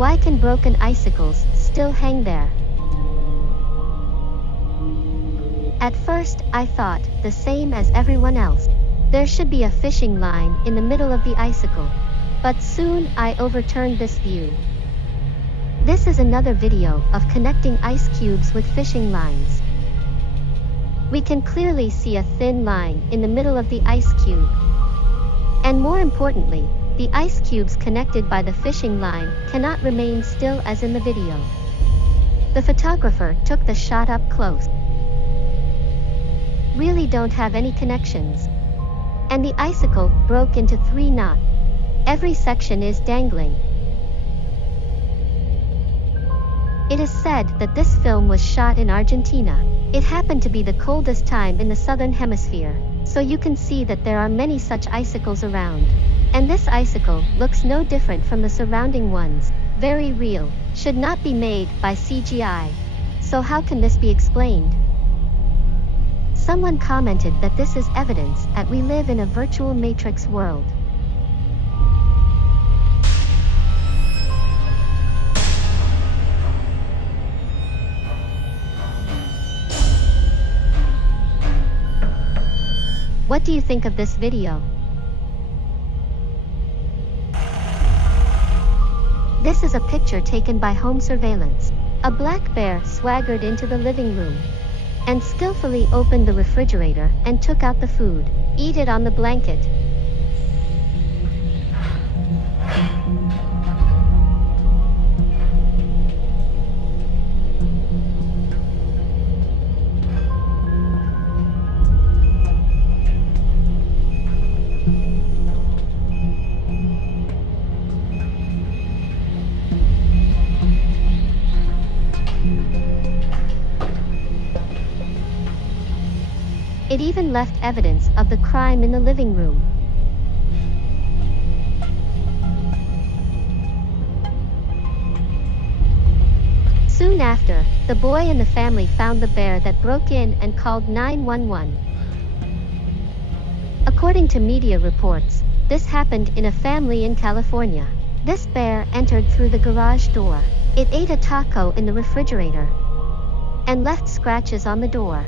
Why can broken icicles still hang there? At first, I thought, the same as everyone else. There should be a fishing line in the middle of the icicle. But soon, I overturned this view. This is another video of connecting ice cubes with fishing lines. We can clearly see a thin line in the middle of the ice cube. And more importantly, the ice cubes connected by the fishing line cannot remain still as in the video. The photographer took the shot up close. Really don't have any connections. And the icicle broke into 3 knots. Every section is dangling. It is said that this film was shot in Argentina. It happened to be the coldest time in the southern hemisphere, so you can see that there are many such icicles around. And this icicle looks no different from the surrounding ones. Very real, should not be made by CGI. So how can this be explained? Someone commented that this is evidence that we live in a virtual matrix world. What do you think of this video? This is a picture taken by home surveillance. A black bear swaggered into the living room and skillfully opened the refrigerator and took out the food. Eat it on the blanket. It even left evidence of the crime in the living room. Soon after, the boy and the family found the bear that broke in and called 911. According to media reports, this happened in a family in California. This bear entered through the garage door. It ate a taco in the refrigerator and left scratches on the door.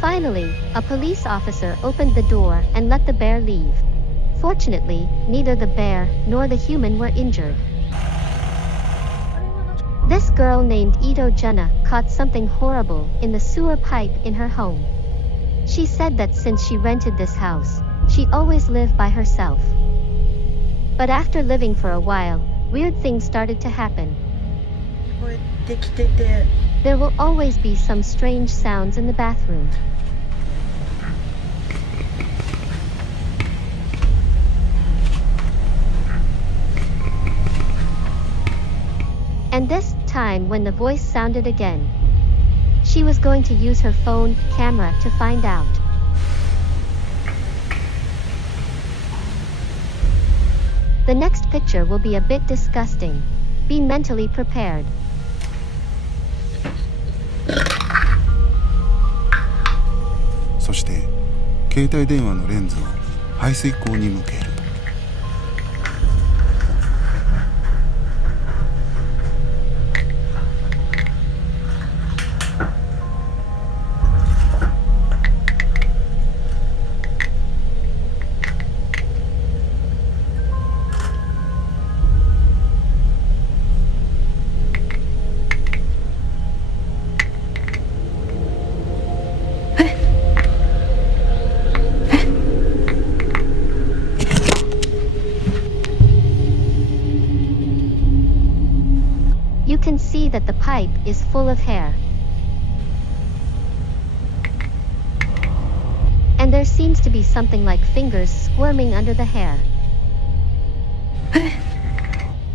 Finally, a police officer opened the door and let the bear leave. Fortunately, neither the bear nor the human were injured. This girl named Ito Junna caught something horrible in the sewer pipe in her home. She said that since she rented this house, she always lived by herself. But after living for a while, weird things started to happen. There will always be some strange sounds in the bathroom. And this time when the voice sounded again, she was going to use her phone camera to find out. The next picture will be a bit disgusting. Be mentally prepared. そして携帯電話のレンズを排水口に向ける。You can see that the pipe is full of hair. And there seems to be something like fingers squirming under the hair.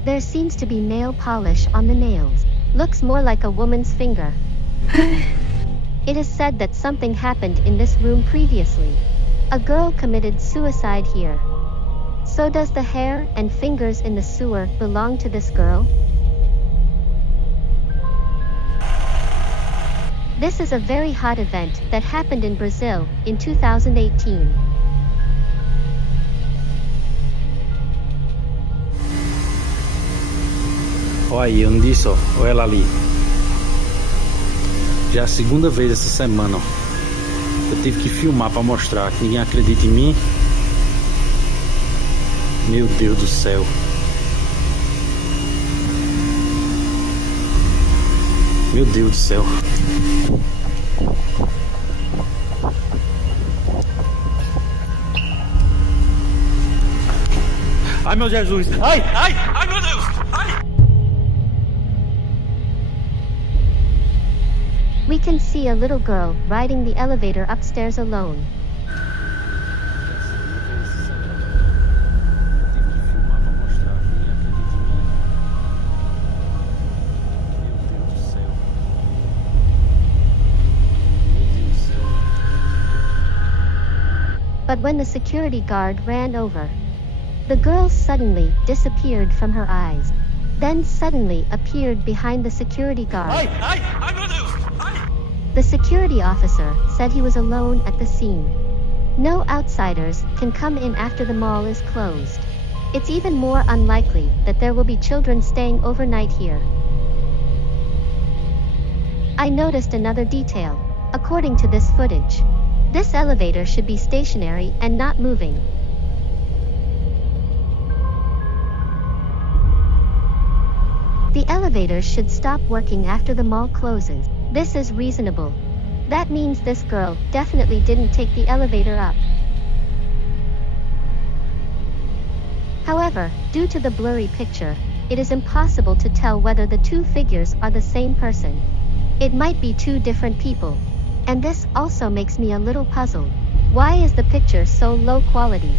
There seems to be nail polish on the nails. Looks more like a woman's finger. It is said that something happened in this room previously. A girl committed suicide here. So does the hair and fingers in the sewer belong to this girl? This is a very hot event that happened in Brazil in 2018. Olha aí, eu não disse, ó. Olha ela ali. Já é a segunda vez essa semana, ó. Eu tive que filmar pra mostrar que ninguém acredita em mim. Meu Deus do céu. Meu Deus do céu. Ai, meu Jesus. Ai, ai, ai, meu Deus. Ai. We can see a little girl riding the elevator upstairs alone. But when the security guard ran over, the girl suddenly disappeared from her eyes. Then suddenly appeared behind the security guard. The security officer said he was alone at the scene. No outsiders can come in after the mall is closed. It's even more unlikely that there will be children staying overnight here. I noticed another detail. According to this footage, this elevator should be stationary and not moving. The elevators should stop working after the mall closes. This is reasonable. That means this girl definitely didn't take the elevator up. However, due to the blurry picture, it is impossible to tell whether the two figures are the same person. It might be two different people. And this also makes me a little puzzled. Why is the picture so low quality?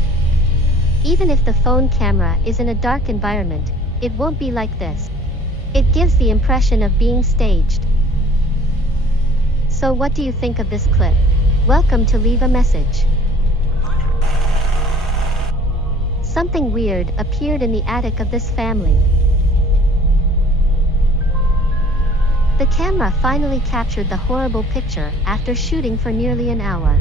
Even if the phone camera is in a dark environment, it won't be like this. It gives the impression of being staged. So what do you think of this clip? Welcome to leave a message. Something weird appeared in the attic of this family. The camera finally captured the horrible picture after shooting for nearly an hour.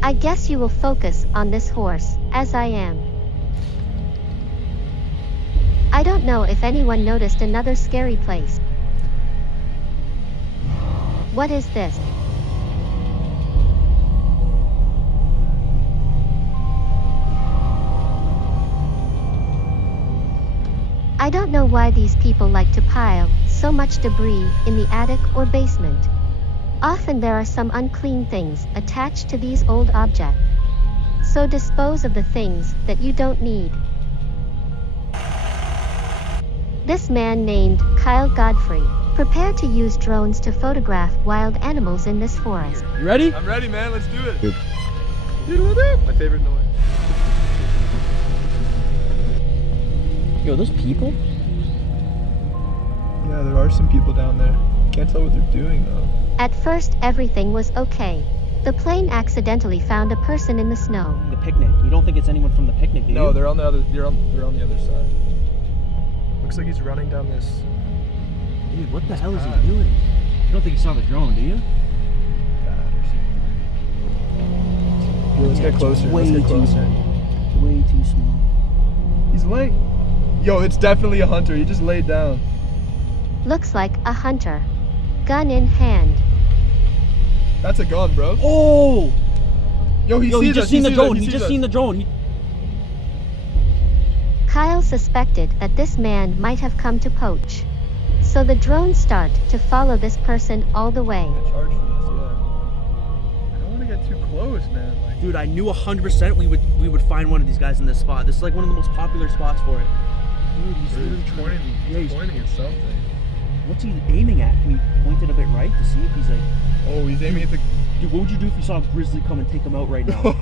I guess you will focus on this horse, as I am. I don't know if anyone noticed another scary place. What is this? I don't know why these people like to pile so much debris in the attic or basement. Often there are some unclean things attached to these old objects. So dispose of the things that you don't need. This man named Kyle Godfrey prepared to use drones to photograph wild animals in this forest. You ready? I'm ready, man. Let's do it. Good. Doodle-doo. My favorite noise. Yo, those people? Yeah, there are some people down there. Can't tell what they're doing though. At first, everything was okay. The plane accidentally found a person in the snow. The picnic. You don't think it's anyone from the picnic, do you? No, they're on the other. They're on the other side. Looks like he's running down this. Dude, what the hell is path. he doing? You don't think he saw the drone, do you? Bad or something. Yo, let's get closer. Way Let's get too closer. Way too small. He's laying. Yo, it's definitely a hunter. He just laid down. Looks like a hunter. Gun in hand. That's a gun, bro. Oh! Yo, he Yo, sees he just us. seen the sees drone. us. He just seen the drone. Kyle suspected that this man might have come to poach. So the drones start to follow this person all the way. Get charged for this, yeah. I don't want to get too close, man. Like, Dude, I knew 100% we would find one of these guys in this spot. This is like one of the most popular spots for it. Dude, he's literally pointing. Yeah, He's pointing at something. What's he aiming at? Can we point it a bit right to see if he's like... Oh, he's aiming at the... Dude, what would you do if you saw a grizzly come and take him out right now?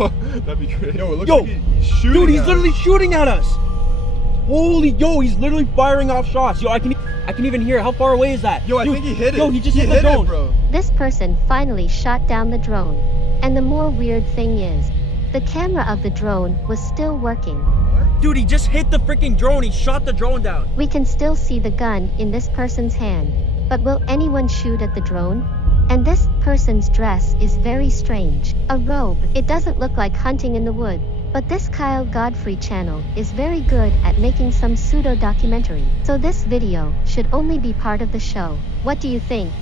That'd be great. Yo, it looks Yo! like he's shooting. Dude, he's at literally us. shooting at us! Holy, yo, he's literally firing off shots. Yo, I can even hear it. How far away is that? Yo, I Dude, think he hit it. Yo, he just hit the drone. it, bro. This person finally shot down the drone. And the more weird thing is, the camera of the drone was still working. Dude, he just hit the freaking drone. He shot the drone down. We can still see the gun in this person's hand. But will anyone shoot at the drone? And this person's dress is very strange. A robe. It doesn't look like hunting in the wood. But this Kyle Godfrey channel is very good at making some pseudo-documentary. So this video should only be part of the show. What do you think?